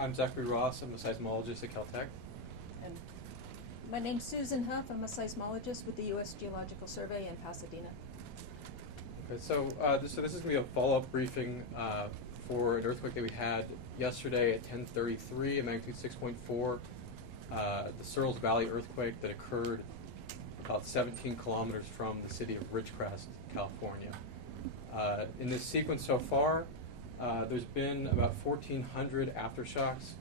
I'm Zachary Ross. I'm a seismologist at Caltech. And my name's Susan Huff. I'm a seismologist with the U.S. Geological Survey in Pasadena. Okay, so this is going to be a follow-up briefing for an earthquake that we had yesterday at 10:33, a magnitude 6.4, the Searles Valley earthquake that occurred about 17 kilometers from the city of Ridgecrest, California. In this sequence so far, there's been about 1,400 aftershocks,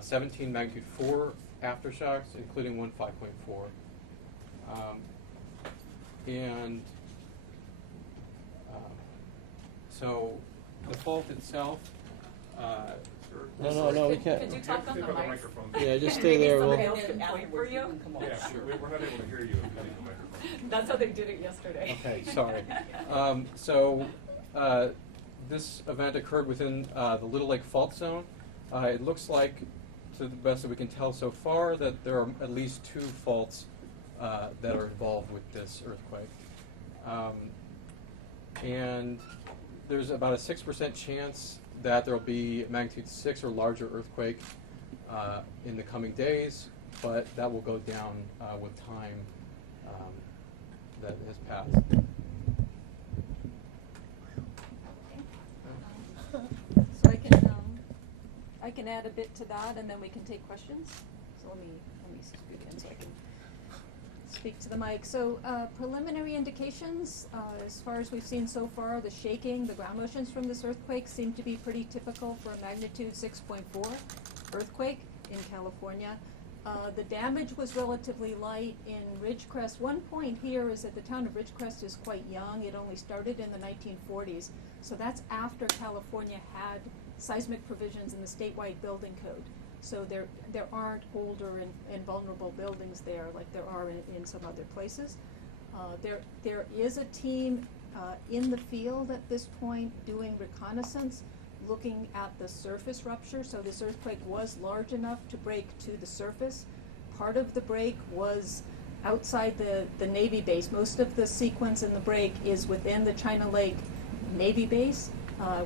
17 magnitude 4 aftershocks, including one 5.4. So the fault itself. No, we can't. Could you talk on the microphone? Yeah, just stay there. Somebody else can point for you? Yeah, sure. We're not able to hear you if you need the microphone. That's how they did it yesterday. Okay, sorry. This event occurred within the Little Lake Fault Zone. It looks like, to the best that we can tell so far, that there are at least 2 faults that are involved with this earthquake. And there's about a 6% chance that there will be a magnitude 6 or larger earthquake in the coming days, but that will go down with time that has passed. So I can add a bit to that, and then we can take questions. So let me scoot in so I can speak to the mic. So preliminary indications, as far as we've seen so far, the shaking, the ground motions from this earthquake seem to be pretty typical for a magnitude 6.4 earthquake in California. The damage was relatively light in Ridgecrest. One point here is that the town of Ridgecrest is quite young. It only started in the 1940s. So that's after California had seismic provisions in the statewide building code. So there aren't older and vulnerable buildings there like there are in some other places. There is a team in the field at this point doing reconnaissance, looking at the surface rupture. So this earthquake was large enough to break to the surface. Part of the break was outside the Navy base. Most of the sequence in the break is within the China Lake Navy base,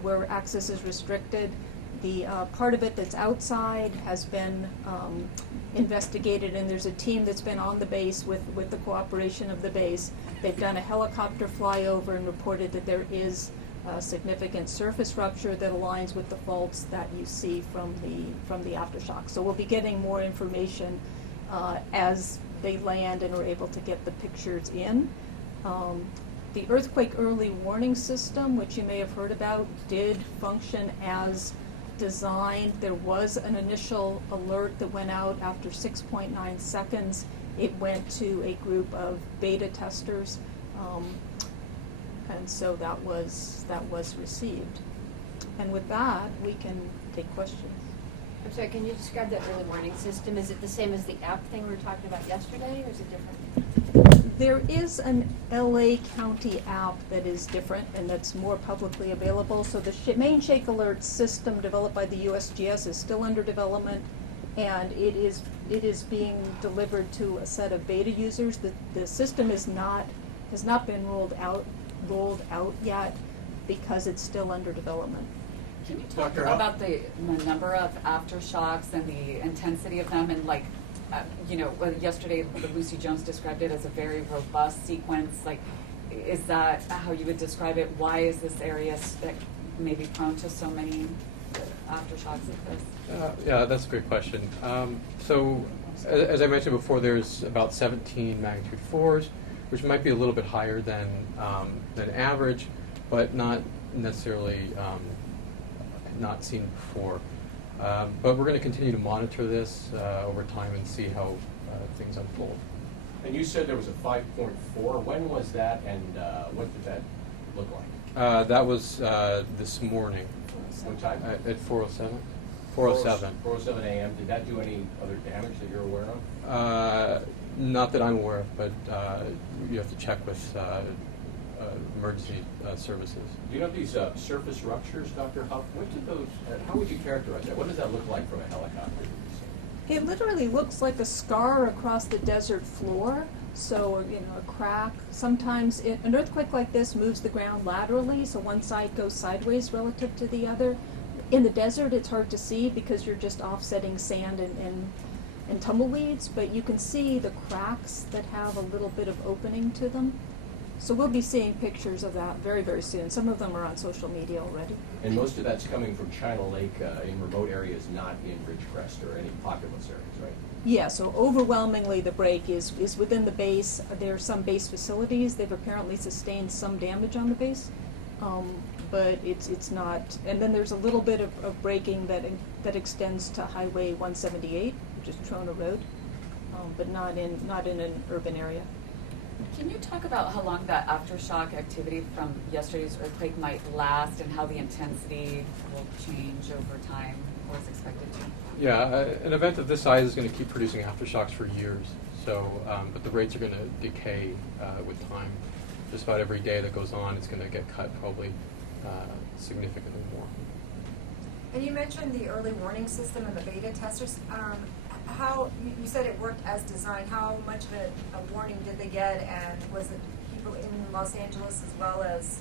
where access is restricted. The part of it that's outside has been investigated, and there's a team that's been on the base with the cooperation of the base. They've done a helicopter flyover and reported that there is significant surface rupture that aligns with the faults that you see from the aftershock. So we'll be getting more information as they land and are able to get the pictures in. The earthquake early warning system, which you may have heard about, did function as designed. There was an initial alert that went out after 6.9 seconds. It went to a group of beta testers. And so that was received. And with that, we can take questions. I'm sorry, can you describe that early warning system? Is it the same as the app thing we were talking about yesterday, or is it different? There is an LA County app that is different and that's more publicly available. So the main shake alert system developed by the USGS is still under development, and it is being delivered to a set of beta users. The system has not been rolled out yet because it's still under development. Can you talk about the number of aftershocks and the intensity of them, and yesterday Lucy Jones described it as a very robust sequence. Like, is that how you would describe it? Why is this area maybe prone to so many aftershocks like this? Yeah, that's a great question. So as I mentioned before, there's about 17 magnitude 4s, which might be a little bit higher than average, but not necessarily not seen before. But we're going to continue to monitor this over time and see how things unfold. And you said there was a 5.4. When was that, and what did that look like? That was this morning. What time? At 4:07. 4:07. 4:07 a.m. Did that do any other damage that you're aware of? Not that I'm aware of, but you have to check with emergency services. Do you know these surface ruptures, Dr. Huff? What did those? How would you characterize that? What does that look like from a helicopter? It literally looks like a scar across the desert floor. So, a crack. Sometimes an earthquake like this moves the ground laterally, so one side goes sideways relative to the other. In the desert, it's hard to see because you're just offsetting sand and tumbleweeds, but you can see the cracks that have a little bit of opening to them. So we'll be seeing pictures of that very, very soon. Some of them are on social media already. And most of that's coming from China Lake in remote areas, not in Ridgecrest or any populous areas, right? Yeah, so overwhelmingly the break is within the base. There are some base facilities. They've apparently sustained some damage on the base, but it's not. And then there's a little bit of breaking that extends to Highway 178, which is Trona Road, but not in an urban area. Can you talk about how long that aftershock activity from yesterday's earthquake might last and how the intensity will change over time or is expected to? Yeah, an event of this size is going to keep producing aftershocks for years. So, but the rates are going to decay with time. Just about every day that goes on, it's going to get cut probably significantly more. And you mentioned the early warning system and the beta testers. How you said it worked as designed. How much of a warning did they get, and was it people in Los Angeles as well as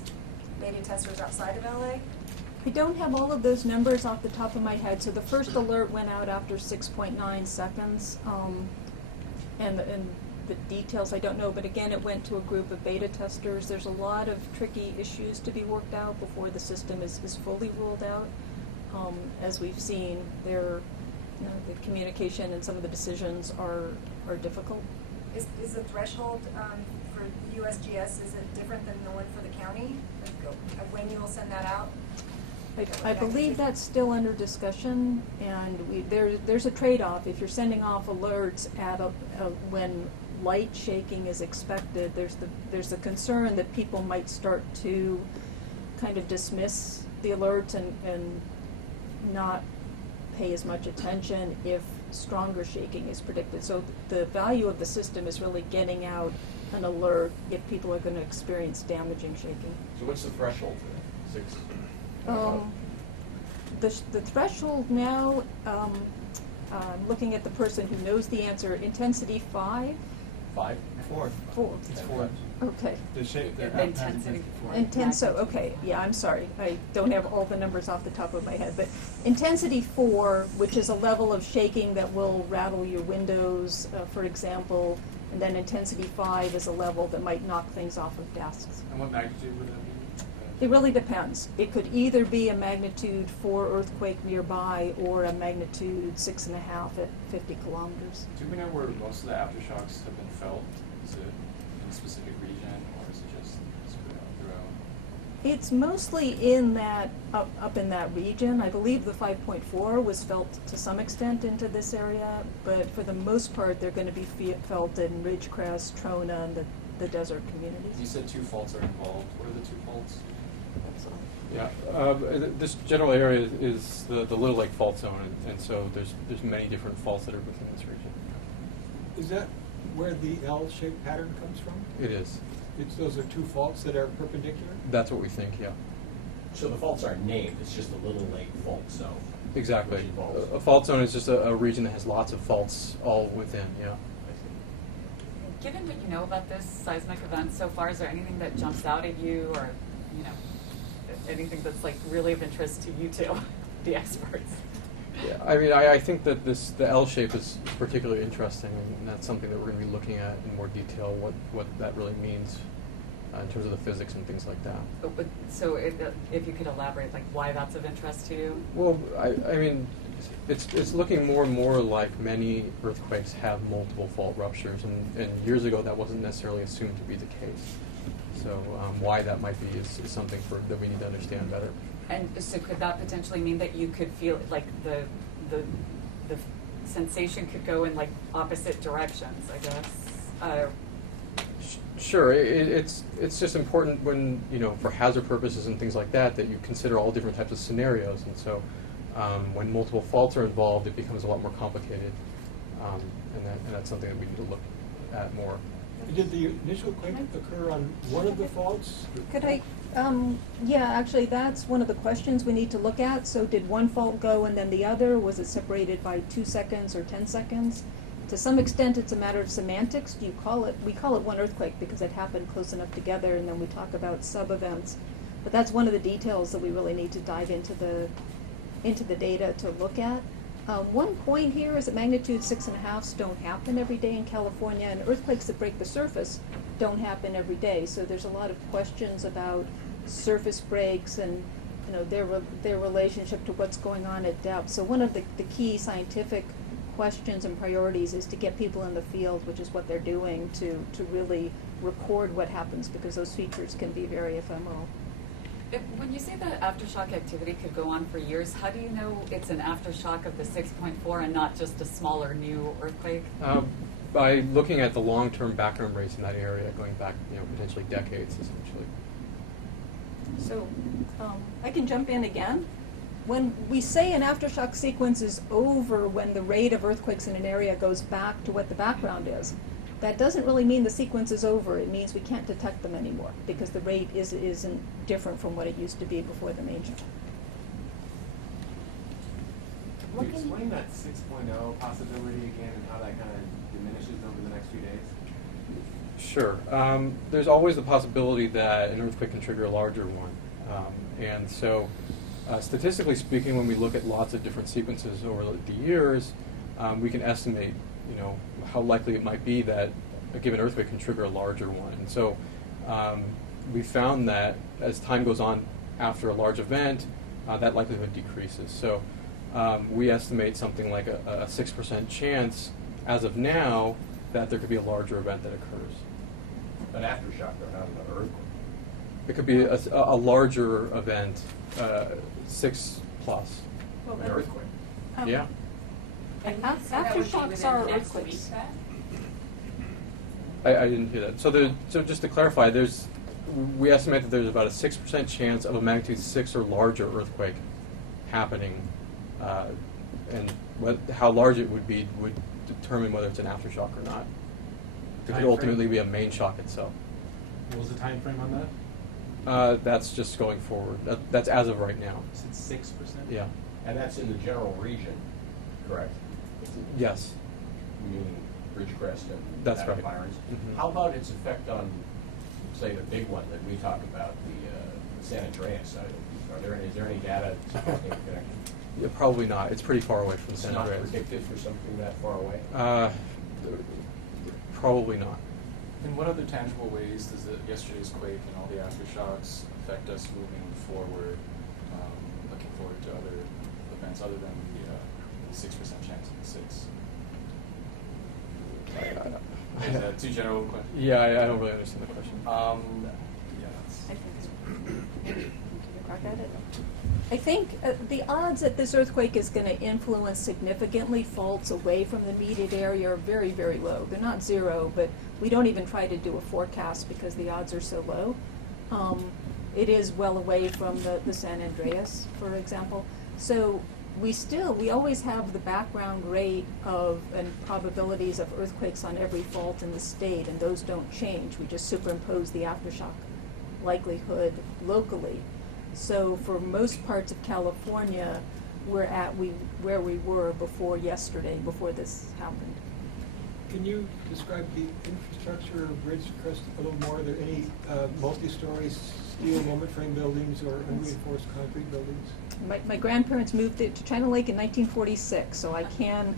beta testers outside of LA? I don't have all of those numbers off the top of my head. So the first alert went out after 6.9 seconds, and the details I don't know. But again, it went to a group of beta testers. There's a lot of tricky issues to be worked out before the system is fully ruled out. As we've seen, the communication and some of the decisions are difficult. Is the threshold for USGS, is it different than the one for the county? Like, when you will send that out? I believe that's still under discussion, and there's a trade-off. If you're sending off alerts at when light shaking is expected, there's the concern that people might start to kind of dismiss the alerts and not pay as much attention if stronger shaking is predicted. So the value of the system is really getting out an alert if people are going to experience damaging shaking. So what's the threshold for that? 6? The threshold now, I'm looking at the person who knows the answer, intensity 5? 5? 4. 4. It's 4. Okay. The shape, the The intensity. So, okay, yeah, I'm sorry. I don't have all the numbers off the top of my head. But intensity 4, which is a level of shaking that will rattle your windows, for example, and then intensity 5 is a level that might knock things off of desks. And what magnitude would that be? It really depends. It could either be a magnitude 4 earthquake nearby or a magnitude 6.5 at 50 kilometers. Do we know where most of the aftershocks have been felt? Is it in a specific region, or is it just spread out throughout? It's mostly in that up in that region. I believe the 5.4 was felt to some extent into this area, but for the most part, they're going to be felt in Ridgecrest, Trona, and the desert communities. You said 2 faults are involved. What are the 2 faults? Yeah, this general area is the Little Lake fault zone, and so there's many different faults that are within this region. Is that where the L-shaped pattern comes from? It is. Those are 2 faults that are perpendicular? That's what we think, yeah. So the faults aren't named, it's just the Little Lake fault zone. Exactly. Which involves- A fault zone is just a region that has lots of faults all within, yeah. Given what you know about this seismic event so far, is there anything that jumps out at you, or anything that's like really of interest to you two, the experts? Yeah, I mean, I think that the L shape is particularly interesting, and that's something that we're going to be looking at in more detail, what that really means in terms of the physics and things like that. So if you could elaborate, like why that's of interest to you? Well, I mean, it's looking more and more like many earthquakes have multiple fault ruptures, and years ago that wasn't necessarily assumed to be the case. So why that might be is something that we need to understand better. And so could that potentially mean that you could feel like the sensation could go in like opposite directions, I guess? Sure, it's just important when, for hazard purposes and things like that you consider all different types of scenarios, and so when multiple faults are involved, it becomes a lot more complicated, and that's something that we need to look at more. Did the initial quake occur on one of the faults? Could I? Yeah, actually, that's one of the questions we need to look at. So did one fault go and then the other? Was it separated by 2 seconds or 10 seconds? To some extent, it's a matter of semantics. We call it one earthquake because it happened close enough together, and then we talk about sub-events. But that's one of the details that we really need to dive into the into the data to look at. One point here is that magnitude 6.5s don't happen every day in California, and earthquakes that break the surface don't happen every day. So there's a lot of questions about surface breaks and their relationship to what's going on at depth. So one of the key scientific questions and priorities is to get people in the field, which is what they're doing, to really record what happens, because those features can be very ephemeral. When you say that aftershock activity could go on for years, how do you know it's an aftershock of the 6.4 and not just a smaller new earthquake? By looking at the long-term background rates in that area, going back, potentially decades, essentially. So I can jump in again. When we say an aftershock sequence is over when the rate of earthquakes in an area goes back to what the background is, that doesn't really mean the sequence is over. It means we can't detect them anymore because the rate isn't different from what it used to be before the main shock. Can you explain that 6.0 possibility again and how that kind of diminishes over the next few days? Sure. There's always the possibility that an earthquake can trigger a larger one. And so statistically speaking, when we look at lots of different sequences over the years, we can estimate how likely it might be that a given earthquake can trigger a larger one. And so we found that as time goes on after a large event, that likelihood decreases. So we estimate something like a 6% chance as of now that there could be a larger event that occurs. An aftershock, though, not another earthquake. It could be a larger event, 6+. Well, An earthquake. Yeah. Aftershocks are earthquakes. I didn't hear that. So just to clarify, we estimate that there's about a 6% chance of a magnitude 6 or larger earthquake happening, and how large it would be would determine whether it's an aftershock or not. It could ultimately be a main shock itself. What was the time frame on that? That's just going forward. That's as of right now. It's 6%? Yeah. And that's in the general region, correct? Yes. Meaning Ridgecrest and That's that right. environs. Mhm. How about its effect on, say, the big one that we talk about, the San Andreas? Is there any data supporting the connection? Yeah, probably not. It's pretty far away from It's San not Andreas. predicted for something that far away? Probably not. In what other tangible ways does yesterday's quake and all the aftershocks affect us moving forward, looking forward to other events other than the 6% chance of the 6? Is that too general a question? Yeah, I don't really understand the question. Yeah. I think so. Take a crack at it. I think the odds that this earthquake is going to influence significantly faults away from the immediate area are very, very low. They're not zero, but we don't even try to do a forecast because the odds are so low. It is well away from the San Andreas, for example. So we always have the background rate of and probabilities of earthquakes on every fault in the state, and those don't change. We just superimpose the aftershock likelihood locally. So for most parts of California, we're at where we were before yesterday, before this happened. Can you describe the infrastructure of Ridgecrest a little more? Are there any multi-story steel moment frame buildings or unreinforced concrete buildings? My grandparents moved to China Lake in 1946, so I can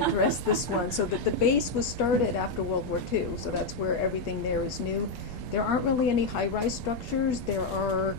address this one. So that the base was started after World War II, so that's where everything there is new. There aren't really any high-rise structures. There are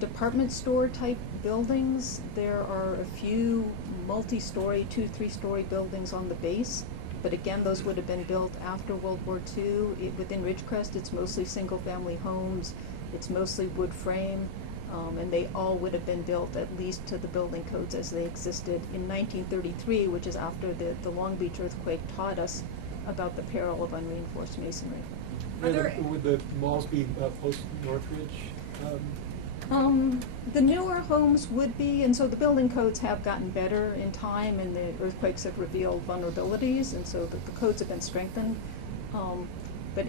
department store type buildings. There are a few multi-story, 2-3-story buildings on the base, but again, those would have been built after World War II. Within Ridgecrest, it's mostly single-family homes. It's mostly wood frame, and they all would have been built at least to the building codes as they existed in 1933, which is after the Long Beach earthquake taught us about the peril of unreinforced masonry. Would the malls be post-Northridge? The newer homes would be, and so the building codes have gotten better in time, and the earthquakes have revealed vulnerabilities, and so the codes have been strengthened. But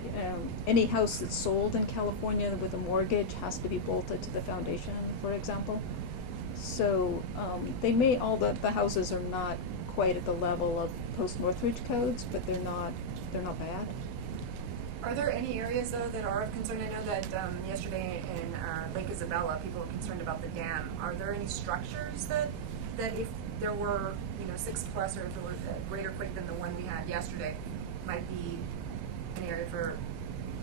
any house that's sold in California with a mortgage has to be bolted to the foundation, for example. So all the houses are not quite at the level of post-Northridge codes, but they're not bad. Are there any areas though that are of concern? I know that yesterday in Lake Isabella, people were concerned about the dam. Are there any structures that if there were 6+ or if there was a greater quake than the one we had yesterday, might be an area for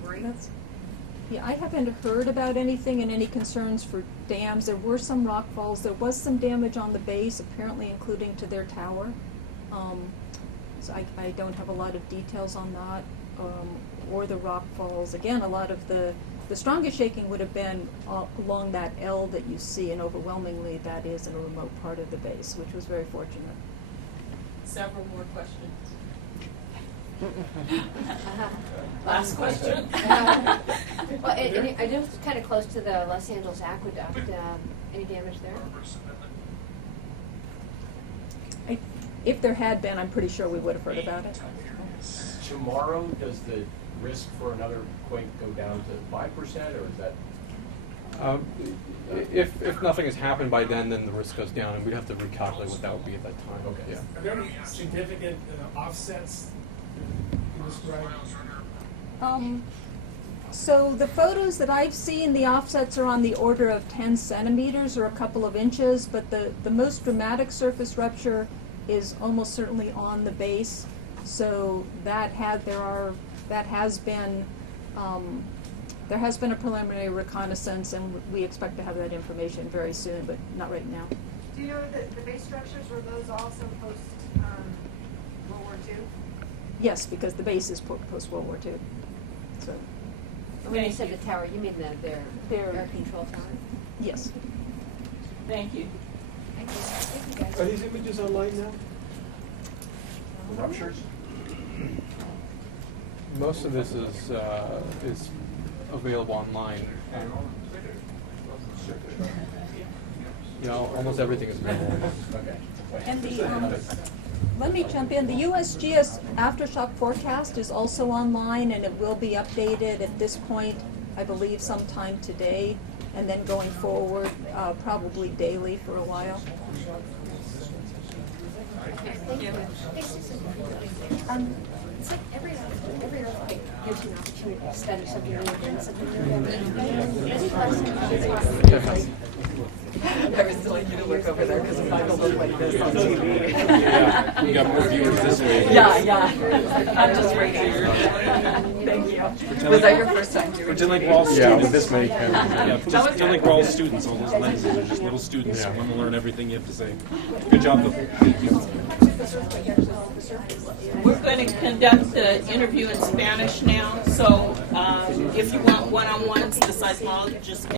worry? Yeah, I haven't heard about anything and any concerns for dams. There were some rock falls. There was some damage on the base, apparently including to their tower. So I don't have a lot of details on that, or the rock falls. Again, a lot of the strongest shaking would have been along that L that you see, and overwhelmingly that is in a remote part of the base, which was very fortunate. Several more questions. Last question. Well, I know it's kind of close to the Los Angeles Aqueduct. Any damage there? If there had been, I'm pretty sure we would have heard about it. Tomorrow, does the risk for another quake go down to 5%, or is that? If nothing has happened by then the risk goes down, and we'd have to recalculate what that would be at that time. Okay. Yeah. Are there any significant offsets in this drive? So the photos that I've seen, the offsets are on the order of 10 centimeters or a couple of inches, but the most dramatic surface rupture is almost certainly on the base. So there has been a preliminary reconnaissance, and we expect to have that information very soon, but not right now. Do you know that the base structures were those also post World War II? Yes, because the base is post World War II. So When you said the tower, you mean their air control tower? yes. Thank you. Thank you guys. Are these images online now? Ruptures? Most of this is available online. Almost everything is available. Okay. And let me jump in. The USGS Aftershock forecast is also online, and it will be updated at this point, I believe, sometime today, and then going forward, probably daily for a while. Thank you. It's like every earthquake gives you an opportunity to study something new, learn something new. Any questions? I was telling you to look over there because it's not going to look like this on TV. Yeah, you got more viewers this way. Yeah. I'm just waiting. Thank you. Was that your first time doing Pretend like we're all students. with this many cameras. Yeah, pretend like we're all students. All those lenses are just little students who want to learn everything you have to say. Good job, though. Thank you. We're going to conduct the interview in Spanish now, so if you want one-on-ones, the seismologist